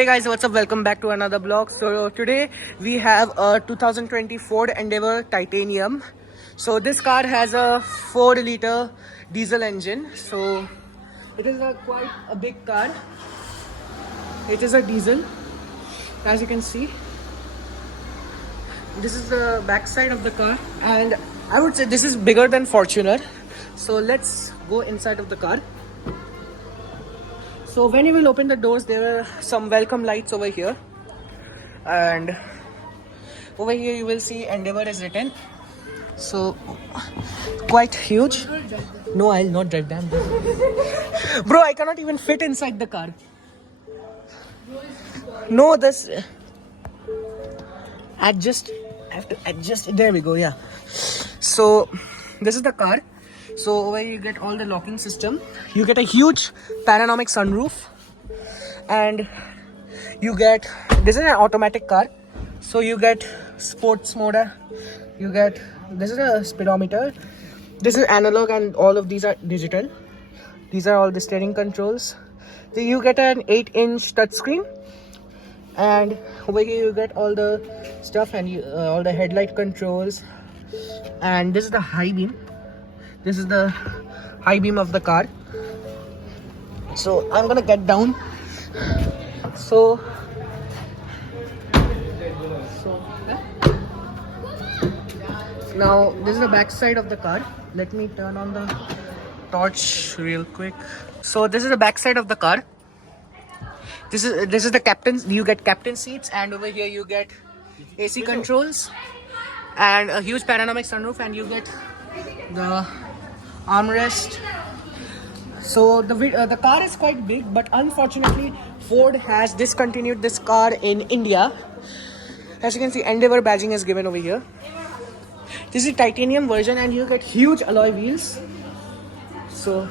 Hey guys, what's up? Welcome back to another vlog. So today we have a 2020 Ford Endeavour Titanium. So this car has a 4-liter diesel engine. So it is quite a big car. It is a diesel, as you can see. This is the back side of the car, and I would say this is bigger than Fortuner. So let's go inside of the car. So when you will open the doors, there are some welcome lights over here, and over here you will see Endeavour is written. So quite huge. No, I'll not drive them. Bro, I cannot even fit inside the car. No, this adjust. I have to adjust. There we go. Yeah. So this is the car. So over here you get all the locking system. You get a huge panoramic sunroof, and you get, this is an automatic car, so you get sports mode. You get, this is a speedometer. This is analog, and all of these are digital. These are all the steering controls. So you get an 8-inch touchscreen, and over here you get all the stuff, and all the headlight controls. And this is the high beam. This is the high beam of the car. So I'm gonna get down. So now this is the back side of the car. Let me turn on the torch real quick. So this is the back side of the car. This is the captain's. You get captain seats, and over here you get AC controls and a huge panoramic sunroof, and you get the armrest. So the car is quite big, but unfortunately Ford has discontinued this car in India. As you can see, Endeavour badging is given over here. This is a titanium version, and you get huge alloy wheels. So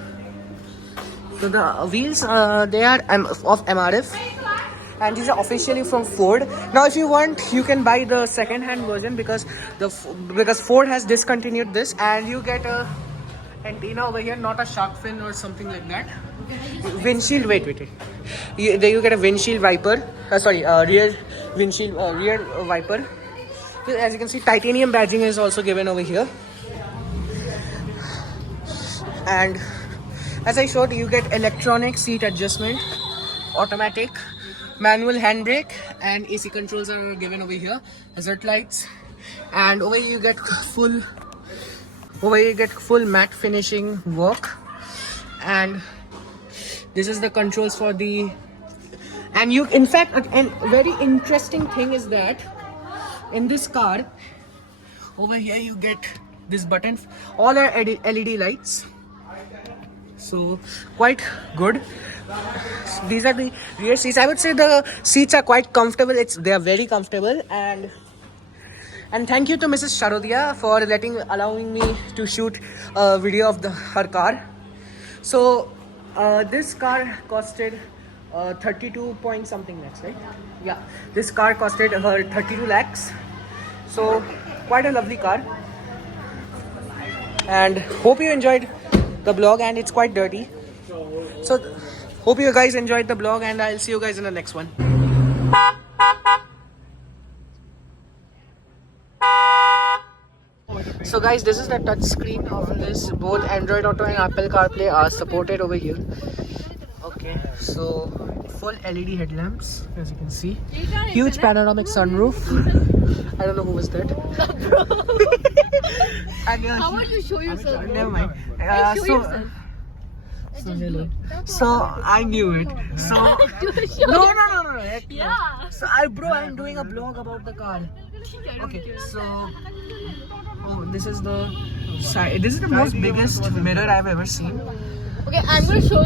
the wheels, they are of MRF, and these are officially from Ford. Now if you want, you can buy the second-hand version, because Ford has discontinued this, and you get a antenna over here, not a shark fin or something like that. Windshield, wait. You get a windshield wiper. Rear windshield, rear wiper. As you can see, titanium badging is also given over here. And as I showed, you get electronic seat adjustment, automatic, manual handbrake, and AC controls are given over here. Hazard lights, and over here you get full matte finishing work. And this is the controls for the, and you, in fact, a very interesting thing is that in this car over here you get this button. All are LED lights, so quite good. These are the rear seats. I would say the seats are quite comfortable. They are very comfortable. And thank you to Mrs. Sharodia for allowing me to shoot a video of her car. So this car costed 32 point something lakhs, right? Yeah, this car costed her 32 lakhs. So quite a lovely car. And hope you enjoyed the vlog, and it's quite dirty. So hope you guys enjoyed the vlog, and I'll see you guys in the next one. So guys, this is the touch screen of this. Both Android Auto and Apple CarPlay are supported over here. Okay, so full LED headlamps, as you can see. Huge panoramic sunroof. I don't know who was that. How about you show yourself? Never mind. Show yourself. So hello. So I knew it. So no. Yeah. So I'm doing a vlog about the car. Okay, so this is the side. This is the most biggest mirror I've ever seen. Okay, I'm gonna show